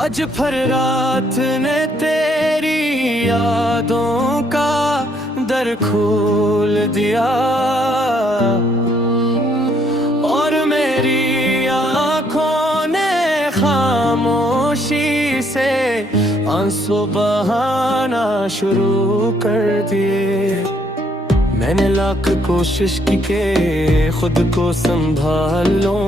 आज भर रात ने तेरी यादों का दर खोल दिया और मेरी आँखों ने खामोशी से आंसू बहाना शुरू कर दिए। मैंने लाख कोशिश की के खुद को संभाल लूं,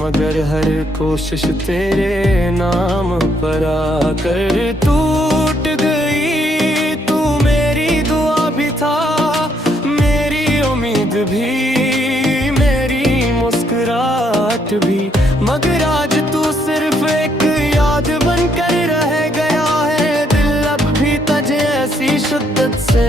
मगर हर कोशिश तेरे नाम पर आकर टूट गई। तू मेरी दुआ भी था, मेरी उम्मीद भी, मेरी मुस्कुराहट भी, मगर आज तू सिर्फ एक याद बनकर रह गया है। दिल अब भी तुझे ऐसी शिद्दत से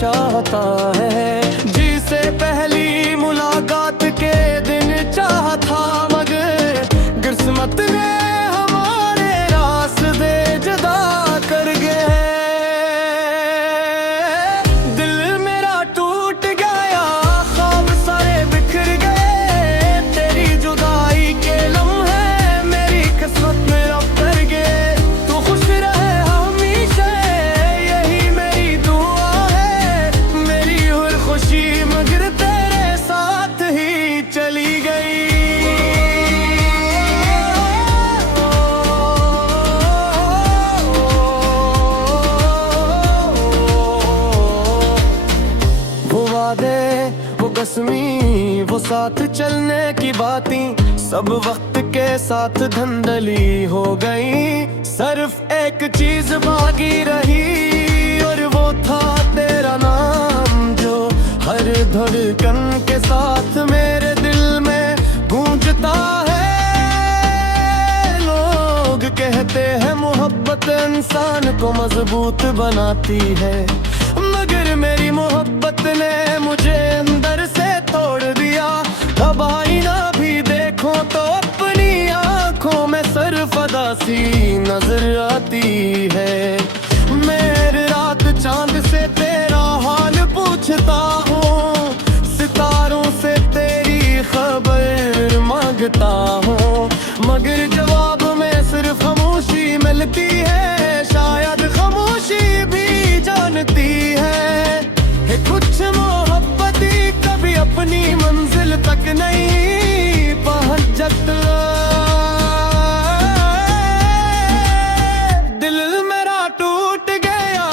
चाहता है जिसे पहली मुलाकात के दिन चाहा था, मगर किस्मत ने हमारे रास्ते जुदा कर गए। दिल मेरा टूट गया, ख्वाब सारे बिखर गए, तेरी जुदाई के लम्हे मेरी किस्मत में अब कर गए। तू खुश रहे हमेशा, यही मेरी दुआ है, मेरी हर खुशी मगर तेरे साथ ही चली गई। वो वादे, वो कसमी, वो साथ चलने की बातें सब वक्त के साथ धंधली हो गई। सिर्फ एक चीज बाकी रही और वो था तेरा नाम, जो हर धड़कन के साथ मेरे दिल में गूंजता है। लोग कहते हैं मोहब्बत इंसान को मजबूत बनाती है, मगर मेरी मोहब्बत ने मुझे अंदर से तोड़ दिया। अब आईना भी देखो तो अपनी आंखों में सिर्फ अदासी नजर आती है। मेरी रात चांद से तेरा हाल पूछता हूँ, सितारों से तेरी खबर मांगता हूँ, मगर जवाब में सिर्फ खामोशी मिलती है। शायद खामोशी भी जानती है कुछ मोहब्बती कभी अपनी मंजिल तक नहीं पहुंचता। दिल मेरा टूट गया,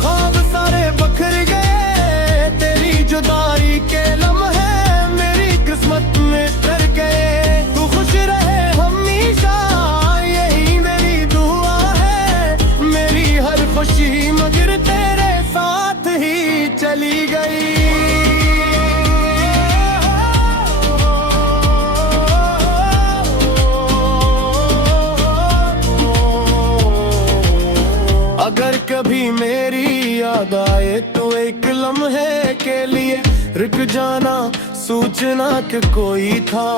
ख्वाब सारे बिखर गए, तेरी जुदाई के लम्हे मेरी किस्मत में कर गए। तू खुश रहे हमेशा, यही मेरी दुआ है, मेरी हर खुशी मगर तेरे साथ ही चली गई। अगर कभी मेरी याद आए तो एक लम्हे के लिए रुक जाना, सूचना कि कोई था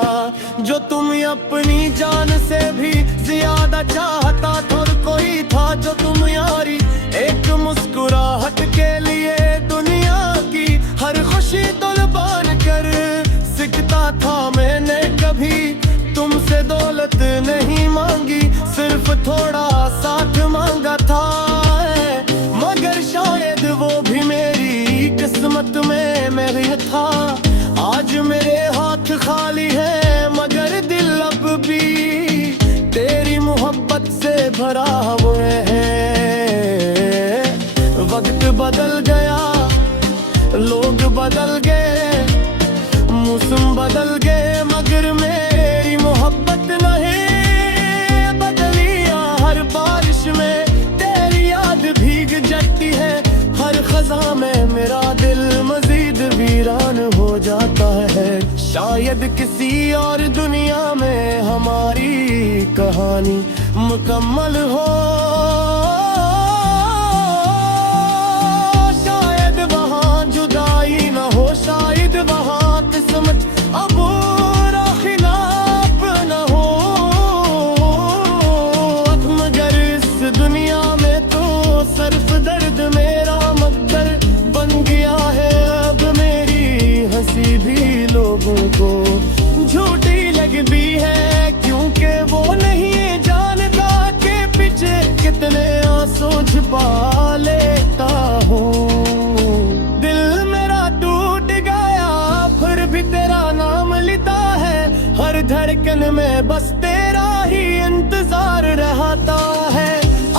जो तुम अपनी जान से भी ज्यादा चाहता था, और कोई था जो तुम यारी एक मुस्कुराहट के लिए दुनिया की हर खुशी कुर्बान कर सकता था। मैंने कभी तुमसे दौलत नहीं मांगी, सिर्फ थोड़ा साथ मांगा था, मगर शायद वो भी मेरी किस्मत में मैं था। आज मेरे हाथ खाली है, मगर दिल अब भी तेरी मोहब्बत से भरा हुआ है। वक्त बदल गया, लोग बदल गए, मौसम बदल गए, मगर मेरी मोहब्बत नहीं बदली। हर बारिश में तेरी याद भीग जाती है, हर खज़ां में मेरा दिल मजीद वीरान हो जाता है। शायद किसी और दुनिया में हमारी कहानी मुकम्मल हो, शायद वहाँ जुदाई न हो, शायद वहाँ किस्मत अब खिलाफ न हो, मगर इस दुनिया में तो सिर्फ दर्द मेरा मकदर बन गया है। अब मेरी हंसी भी लोगों को झूठी लगती है, क्योंकि वो नहीं जानता कि छुपा लेता हूँ। दिल मेरा टूट गया फिर भी तेरा नाम लेता है, हर धड़कन में बस तेरा ही इंतजार रहता है।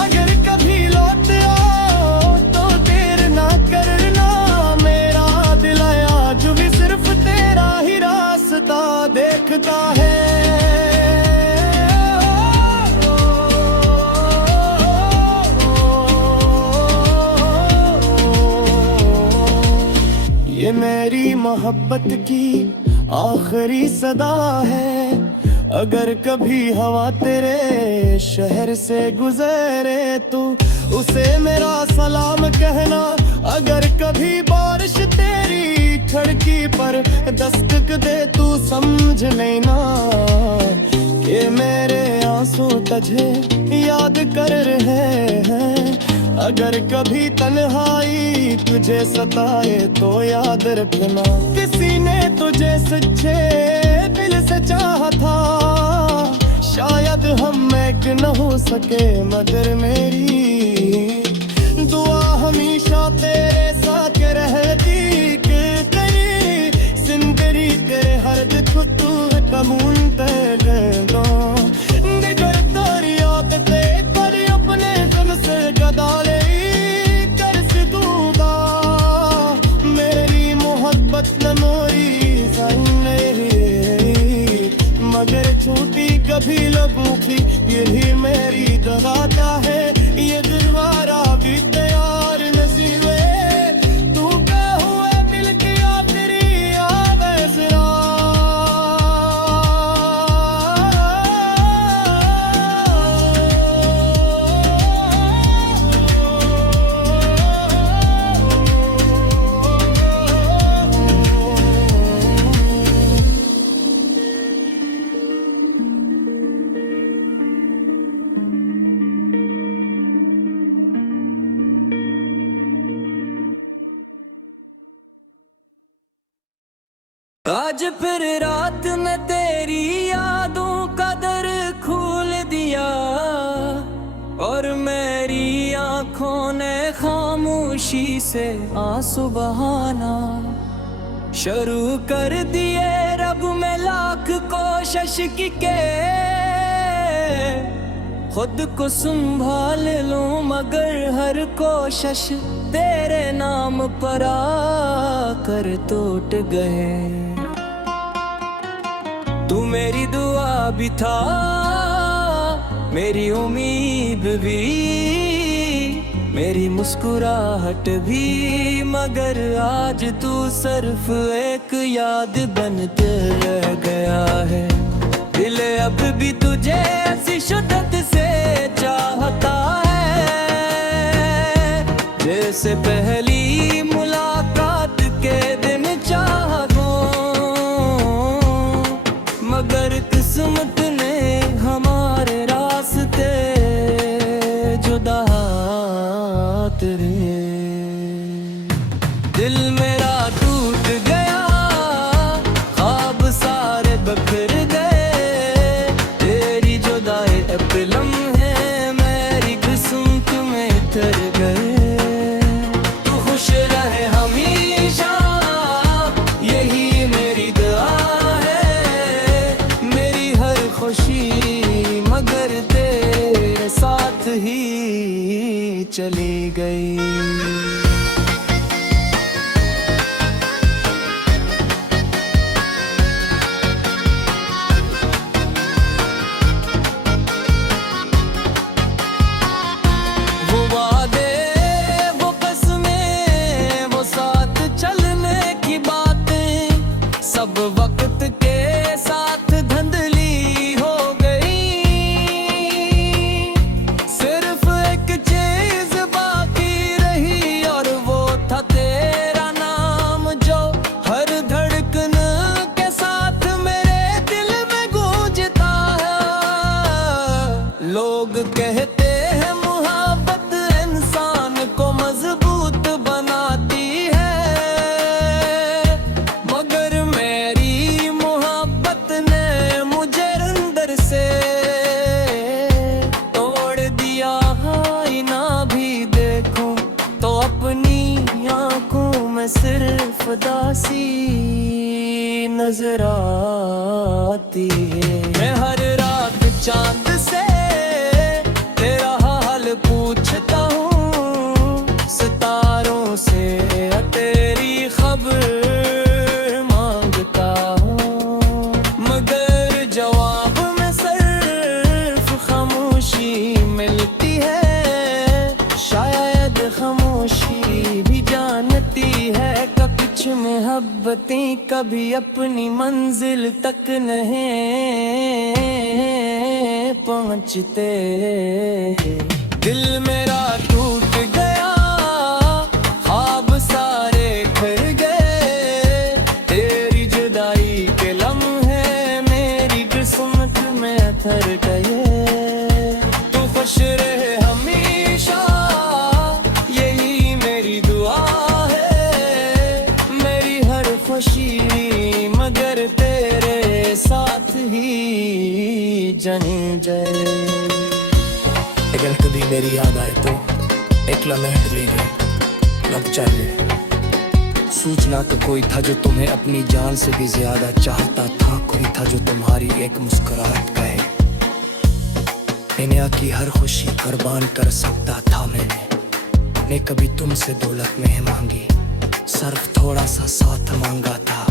अगर कभी लौट आओ तो देर ना करना, मेरा दिल आज भी सिर्फ तेरा ही रास्ता देखता है। ये मेरी मोहब्बत की आखिरी सदा है, अगर कभी हवा तेरे शहर से गुजरे तो उसे मेरा सलाम कहना। अगर कभी बारिश तेरी खिड़की पर दस्तक दे तू समझ लेना कि मेरे आंसू तुझे याद कर रहे हैं। अगर कभी तन्हाई तुझे सताए तो याद रखना, किसी ने तुझे सच्चे दिल से चाहा था। शायद हम एक न हो सके मगर मेरी दुआ हमेशा तेरे साथ रहती कि तेरी जिंदगी तेरे हर दुख तू कबूल कर दो। निगर तेरी आदते पर अपने दिल से गदा ले कर दूंगा, मेरी मोहब्बत न मोरी मगर छूटी कभी लगूं की, यही मेरी दगाता है। ये दीवारा भी तैयार नसीबे तू क्या हुआ दिल की तेरी आवेज़रा। आज फिर रात में तेरी यादों का दर खोल दिया, और मेरी आंखों ने खामोशी से आंसू बहाना शुरू कर दिए। रब में लाख कोशिश की के खुद को संभाल लूं, मगर हर कोशिश तेरे नाम पर आकर टूट गए। तू मेरी दुआ भी था, मेरी उम्मीद भी, मेरी मुस्कुराहट भी, मगर आज तू सिर्फ एक याद बन के रह गया है। दिल अब भी तुझे ऐसी शिद्दत से चाहता है जैसे पहली मुलाकात के दिन चाहा हो, मगर किस्मत ने हमारे रास्ते जुदा तेरे। दिल मेरा टूट गया, ख्वाब सारे बिखर गए, तेरी जुदाई अब लम्हे मेरी किस्मत में तर गए। तू खुश रहे हमेशा यही मेरी दुआ है, मेरी हर खुशी मगर तेरे साथ ही चली गई। सब वक्त के साथ धंधली हो गई, सिर्फ एक चीज बाकी रही में सिर्फ दासी नजर आती है। मैं हर रात चांद से तेरा हाल पूछता हूँ, सितारों से तेरी खबर मांगता हूँ, मगर जवाब में सिर्फ खामोशी मिलती है। शायद खामोशी भी जानती है कि कुछ मोहब्बतें कभी अपनी मंजिल तक नहीं पहुंचते। दिल मेरा टूट गया, ख्वाब सारे खर गए, तेरी जुदाई के लम्हे मेरी किस्मत में अथर गए। तू खुश रहे हमेशा यही मेरी दुआ है, मेरी हर खुशी मगर तेरे साथ ही जनी जाए। अगर कभी मेरी याद आए तो एक लम्हे लेंगे, लब चाहिए। सोचना तो कोई था जो तुम्हें अपनी जान से भी ज्यादा चाहता था, कोई था जो तुम्हारी एक मुस्कुराहट का है। दुनिया की हर खुशी कुर्बान कर सकता था मैंने कभी तुमसे दौलत नहीं मांगी, सिर्फ थोड़ा सा साथ मांगा था,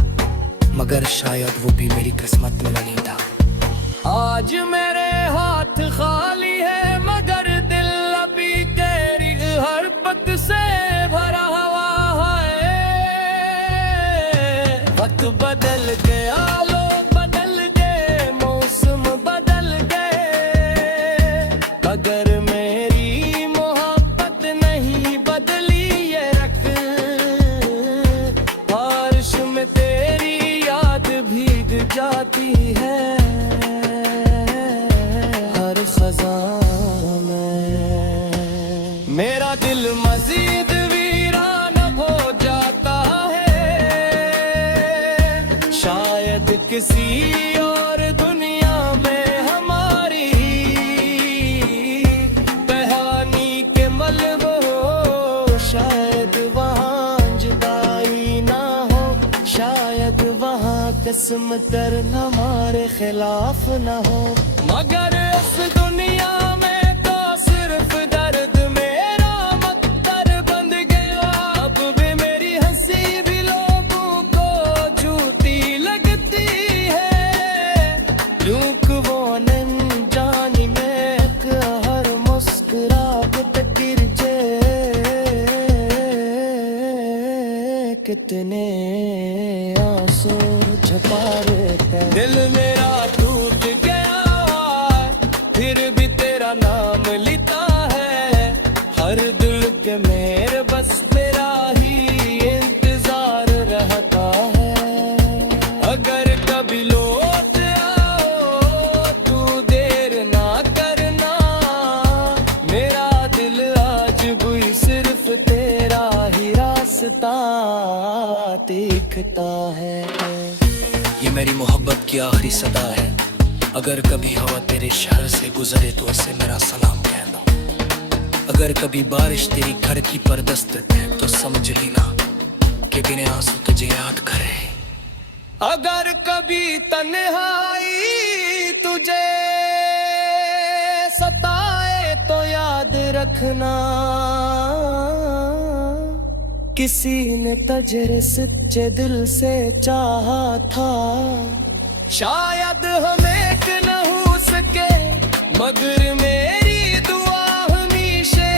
मगर शायद वो भी मेरी किस्मत में नहीं था। आज मेरे हाथ खाली है, मगर दिल अभी तेरी हर बात से भरा हुआ है। वक्त बदल गया, लोग बदल गए, मौसम बदल गए, मगर मेरी मोहब्बत नहीं बदली। ये रख बारिश में तेरी याद भीग जाती है, हर खज़ां में मेरा दिल मजीद वीरान हो जाता है। शायद किसी और दुनिया में हमारी कहानी के मलब हो, शायद वहाँ जुदाई ना हो, शायद वहाँ किस्म तर हमारे खिलाफ ना हो, मगर इस दुनिया में तो सिर्फ दर्द मेरा मकदर बन गया। अब भी मेरी हंसी भी लोगों को झूठी लगती है, लूक वो जानी में हर मुस्कुराहट गिर जाए, कितने आंसू छुपा रहते हैं। दिल मेरा टूट गया, फिर भी तेरा नाम लेता है, हर दिल के मेरे बस तेरा ही इंतजार रहता है। अगर कभी लौट आओ तू देर ना करना, मेरा दिल आज भी सिर्फ तेरा ही रास्ता देखता है। ये मेरी मोहब्बत की आखिरी सदा है, अगर कभी हवा तेरे शहर से गुजरे तो उसे मेरा सलाम कहना। अगर कभी बारिश तेरी घर की परदस्त है तो समझ लेना कि बिना आंसू तुझे याद करे। अगर कभी तन्हाई तुझे सताए तो याद रखना, किसी ने तुझे सच्चे दिल से चाहा था। शायद हम एक न हो सके, मगर मेरी दुआ हमेशा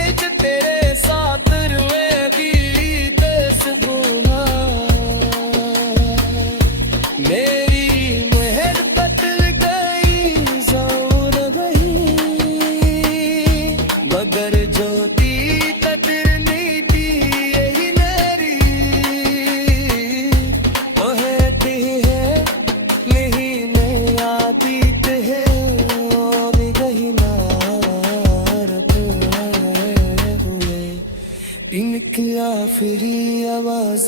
तेरे साथ रहेगी। गुना मेरी मेहर बदल गई, जोर गई, मगर जो दी कदर नहीं दी यही मेरी कहती है। नहीं नहीं आती है और गई नारक हुए, इनकी आखिरी आवाज